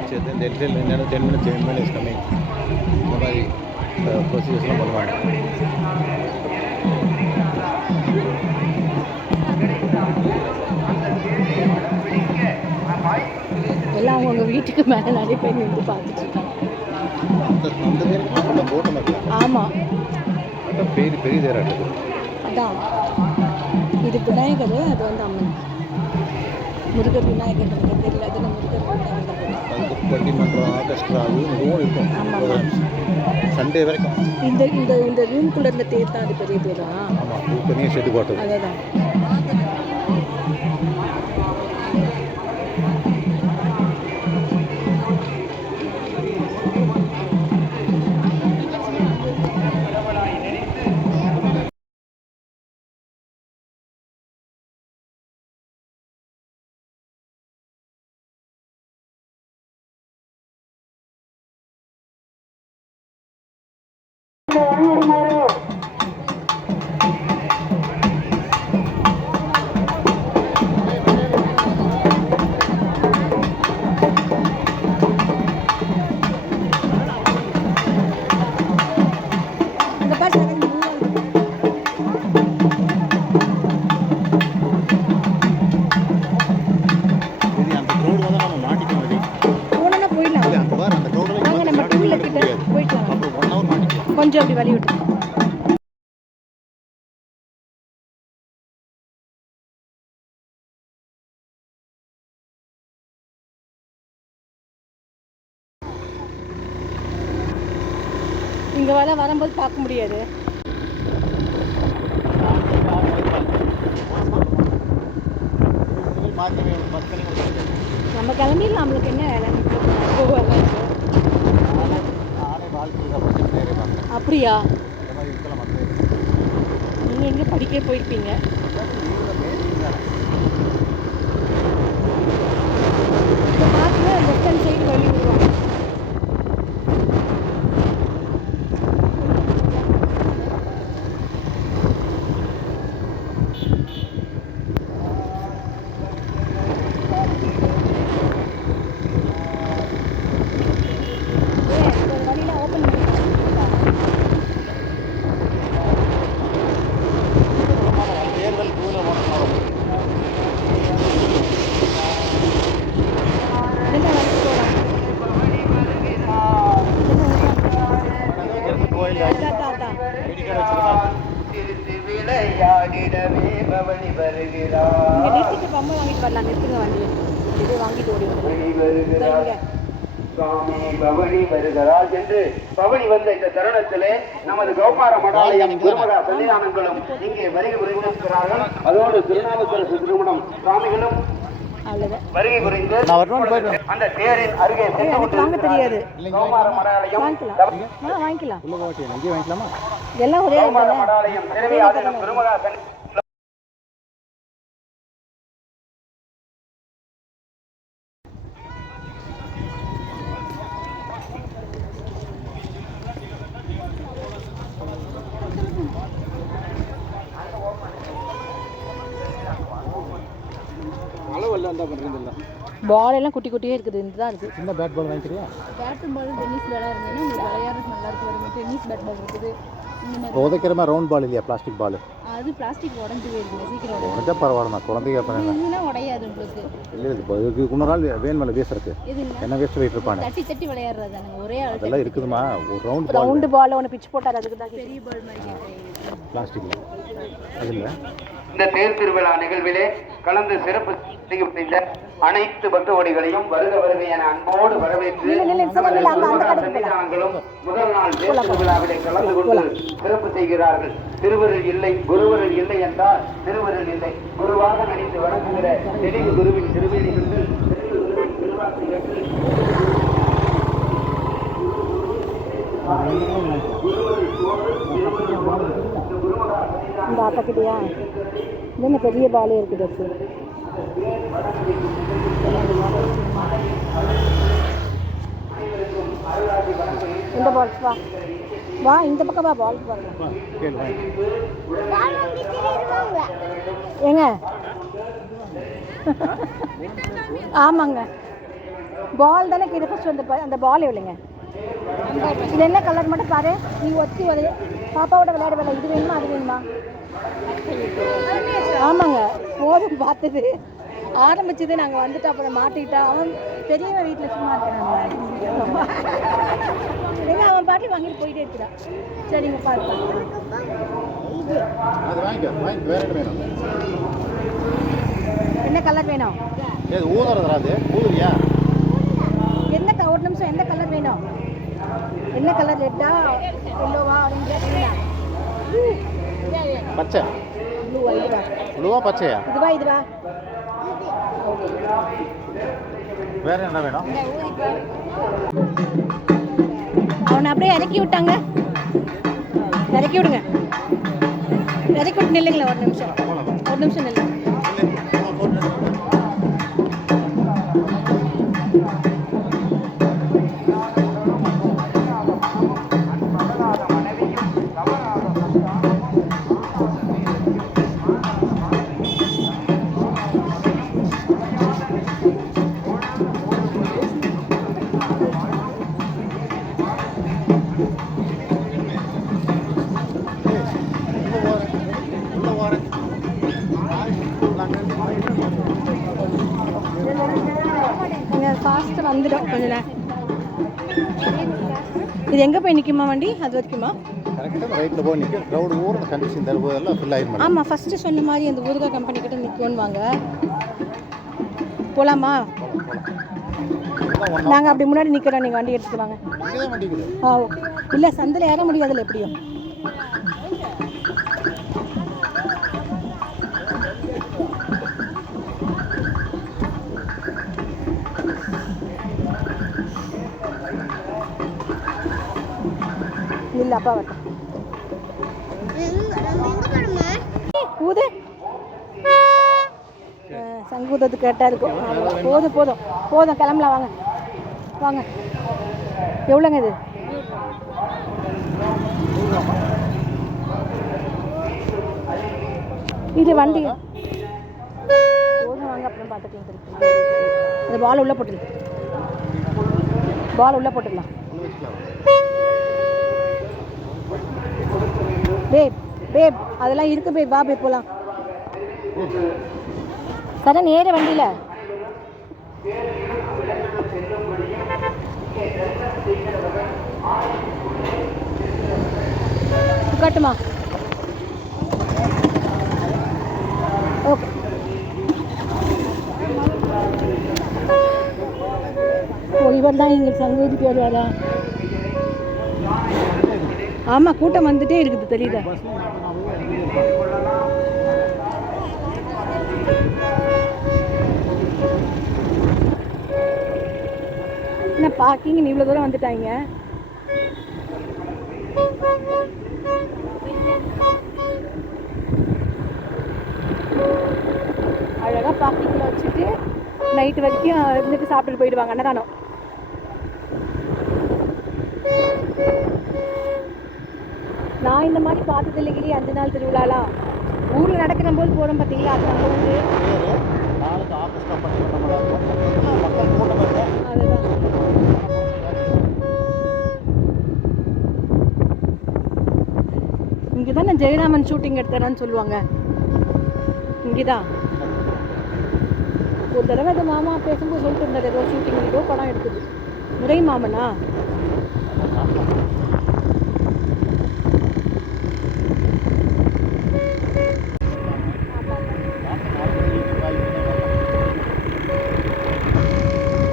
ஆச்சு இந்த எல்டிஎல் என்னென்ன 10 minutes கம்மிங் இந்த மாதிரி ப்ரொசீஜர்ஸ்லாம் பண்ணுவாங்க. எல்லாம் அவங்கவுங்க வீட்டுக்கு மேலே நிறைய பேர் நின்று பார்த்துட்டு இருக்காங்க. ஆமாம், பெரிய தேராட்டது அதான் இது விநாயகர், அது வந்து அம்மன். முருகர் விநாயகர் தெரியல, அது முருகர் விநாயகர் பட்டிமன்றம் ஆர்கெஸ்ட்ரா அது இதுவும் இருக்கும். சண்டே வரைக்கும் இந்த இந்த இந்த ரூம்குள்ளே இருந்த தேர் தான், அது பெரிய தேரா? ஆமாம், இது தனியாக ஷெட்டு போட்டது. அதுதான். கொஞ்சம் அப்படி வழி விட்டு இங்கே வரும்போது பார்க்க முடியாது. நம்ம கிளம்பிடலாம், நம்மளுக்கு என்ன வேலை? அப்படியா? நீங்கள் எங்கே படிக்க போயிருப்பீங்க? பார்த்து வெஸ்டர்ன் சைடு வழி விடுவாங்க. பவனி வந்த இந்த தருணத்திலே நமது கௌமார மடாலயம் குருமகா சன்னிதானங்களும் இங்கே வருகை புரிந்திருக்கிறார்கள். அதோடு திருநாவுக்கரசு திருமணம் சுவாமிகளும் வருகை புரிந்து அந்த தேரின் அருகே தெரியாது. கௌமார மடாலயம் எல்லாம் ஒரே மடாலயம் திருவிழாவிலும் குருமகா பால் எல்லாம் குட்டி குட்டியே இருக்குது. இதுதான் இருக்குது. சின்ன பேட் பால் வாங்கிக்கிறியா? பேட்டும் பாலும் டென்னிஸ் விளையாடுறதுன்னா உங்களுக்கு விளையாடுறதுக்கு நல்லா இருக்கு. வரும்போது டென்னிஸ் பேட் பால் இருக்குது. உதைக்கிற மாதிரி ரவுண்ட் பால் இல்லையா? Plastic ball. அது பிளாஸ்டிக் உடஞ்சி போயிருக்குங்க, சீக்கிரம் உடஞ்சா பரவாயில்ல. குழந்தைங்க பண்ணா உடையாது உங்களுக்கு. இல்லை, இதுக்கு இன்னொரு நாள் வேன் மேலே பேசுறதுக்கு என்ன வேஸ்ட் போயிட்டு இருப்பாங்க. தட்டி தட்டி விளையாடுறது ஒரே அதெல்லாம் இருக்குதுமா. ஒரு ரவுண்டு பால் ஒன்று பிச்சு போட்டார், அதுக்கு தான் பெரிய பால் மாதிரி பிளாஸ்டிக்ல. அது இல்லை, இந்த தேர் திருவிழா நிகழ்விலே கலந்து சிறப்பு செய்யப்பட்ட அனைத்து பக்தோடிகளையும் வருக வருக என அன்போடு வரவேற்று சன்னிதானங்களும் முதல் நாள் தேர் திருவிழாவிலே கலந்து கொண்டு சிறப்பு செய்கிறார்கள். திருவருள் இல்லை, குருவருள் இல்லை என்றால் திருவருள் இல்லை. குருவாக நடித்து வணங்குகிற தெளிவு குருவின் திருவேணிகள் இந்த ஆட்டக்கிட்டியா என்ன பெரிய பாலே இருக்குது. இந்த பால்ஸ் வா வா, இந்த பக்கம் வா, பால் பாருங்க. ஏங்க ஆமாங்க, பால் தானே கீழே ஃபஸ்ட் வந்து அந்த பால் எவ்வளோங்க? இது என்ன கலர் மட்டும் பாரு. நீ ஒத்தி ஒரு பாப்பாவோட விளையாட வேலை. இது வேணுமா அது வேணுமா? ஆமாங்க, போதும் பார்த்தது. ஆரம்பிச்சது நாங்கள் வந்துட்டு அப்புறம் மாட்டிக்கிட்டா. அவன் பெரியவன் வீட்டில் சும்மா இருக்கிறாங்க. ஏன்னா அவன் பாட்டி வாங்கிட்டு போயிட்டே இருக்கிறான். சரிங்க பாருங்க. என்ன கலர் வேணும்? என்ன ஒரு நிமிஷம். எந்த கலர் வேணும்? என்ன கலர்? ரெட்டா, எல்லோவா, ஆரஞ்சா? பச்சை. ப்ளூவா? இதுவா? ப்ளூவா பச்சையா? இதுவா? வேற என்ன வேணும்? அவனை அப்படியே இறக்கி விட்டாங்க. இறக்கி விடுங்க. இறக்கி விட்டு நில்லுங்களா ஒரு நிமிஷம். ஒரு நிமிஷம் நில்லுங்க. ஃபாஸ்ட்டாக வந்துடும் கொஞ்ச நேரம். இது எங்கே போய் நிற்குமா வண்டி? அது வரைக்குமா? கரெக்டாக ரைட்டில் போய் நிற்கும். க்ரௌடு ஊரில் கண்டிஷன் தரும்போதெல்லாம் ஃபுல் ஆகிடும். ஆமாம், ஃபஸ்ட்டு சொன்ன மாதிரி அந்த ஊருகா கம்பெனி கிட்ட நிற்கும்னு வாங்க. போகலாமா? நாங்கள் அப்படி முன்னாடி நிற்கிறோம். நீங்கள் வண்டி எடுத்துட்டு வாங்க. ஆ ஓகே. இல்லை, சந்தில் ஏற முடியாதுல்ல எப்படியும். இல்லை, அப்பா வரட்டும். ஊது. சங்கூதத்து கேட்டால் இருக்கும். போதும் போதும் போதும், கிளம்பலாம். வாங்க வாங்க. எவ்வளோங்க இது? இது வண்டி போதும். வாங்க, அப்புறம் பார்த்துக்கலாம். அந்த பால் உள்ளே போட்டுக்கலாம். பால் உள்ளே போட்டுக்கலாம். பேப் பேப் அதெல்லாம் இருக்கு பேப். வா பேப் போகலாம். சரண் ஏற வண்டியில். கட்டுமா? ஓகே. இவர் தான் எங்களுக்கு சங்கூதிக்கு வருவாரா? ஆமாம், கூட்டம் வந்துட்டே இருக்குது, தெரியுதா? என்ன பார்க்கிங் இவ்வளோ தூரம் வந்துட்டாங்க. அழகாக பார்க்கிங்கில் வச்சுட்டு நைட்டு வரைக்கும் இருந்துட்டு சாப்பிட்டுட்டு போயிடுவாங்க. அன்னதானம். நான் இந்த மாதிரி பார்த்தது இல்லைகிரி. 5 நாள் திருவிழாலாம் ஊரில் நடக்கிற போது போகிறோம் பார்த்தீங்களா? அது நம்ம ஊர். அதுதான். இங்கே தான் நான் ஜெயராமன் ஷூட்டிங் எடுத்தேன்னு சொல்லுவாங்க. இங்கே தான் ஒரு தடவை அது மாமா பேசும்போது சொல்லிட்டு இருந்தார். ஏதோ ஷூட்டிங் ஏதோ படம் எடுத்தது. முறை மாமனா?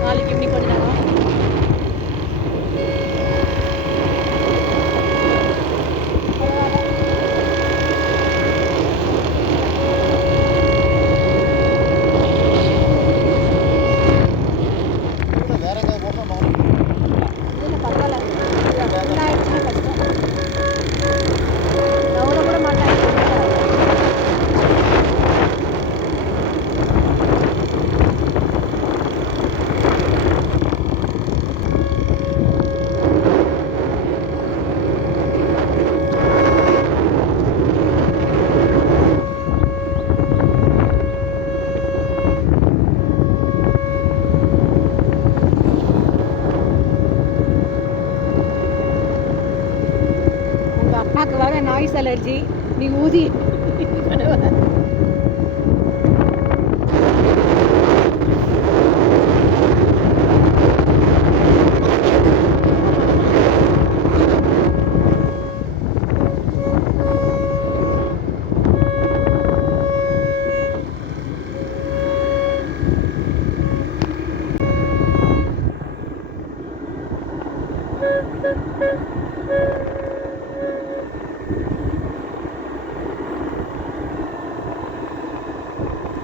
நாளைக்கு ஈவினிங் கொஞ்ச நேரம். சைனஸ் அலர்ஜி, நீ ஊதி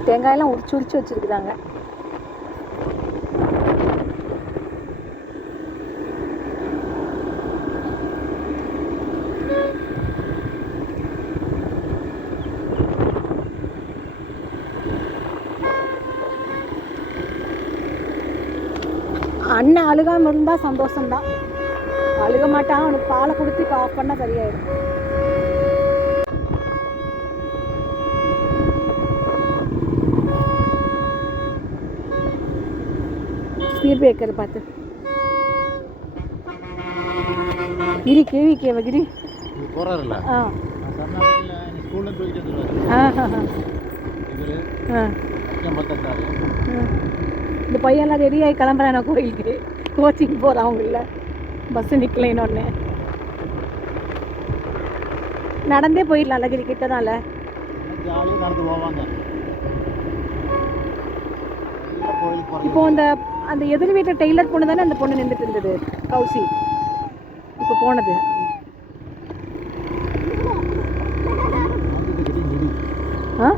தேங்காயெல்லாம் உரிச்சு உரிச்சு வச்சுருக்குறாங்க. அண்ணன் அழுகாமல் இருந்தால் சந்தோஷம்தான். அழுக மாட்டான். அவனுக்கு பாலை கொடுத்து ஆஃப் பண்ணால் சரியாயிடும். ஸ்பீட் பிரேக்கர் பார்த்து கிரி கேவிக்கேவ கிரி போகிறாருல்ல ஆ ஸ்கூலில் போயிட்டு இந்த பையன்லாம் ரெடியாகி கிளம்புறான் கோயிலுக்கு. கோச்சிங் போகிறான். அவங்க இல்லை, பஸ்ஸு நிற்கலைன்னு நடந்தே போயிடலாம்ல. கிரி கிட்ட தான் இல்லை, ஜாலியாக நடந்து போவாங்க. இப்போ அந்த எதிர் வீட்டு டெய்லர் பொண்ணு தானே அந்த பொண்ணு நின்றுட்டு இருந்தது, கௌசி. இப்போ போனது ஆ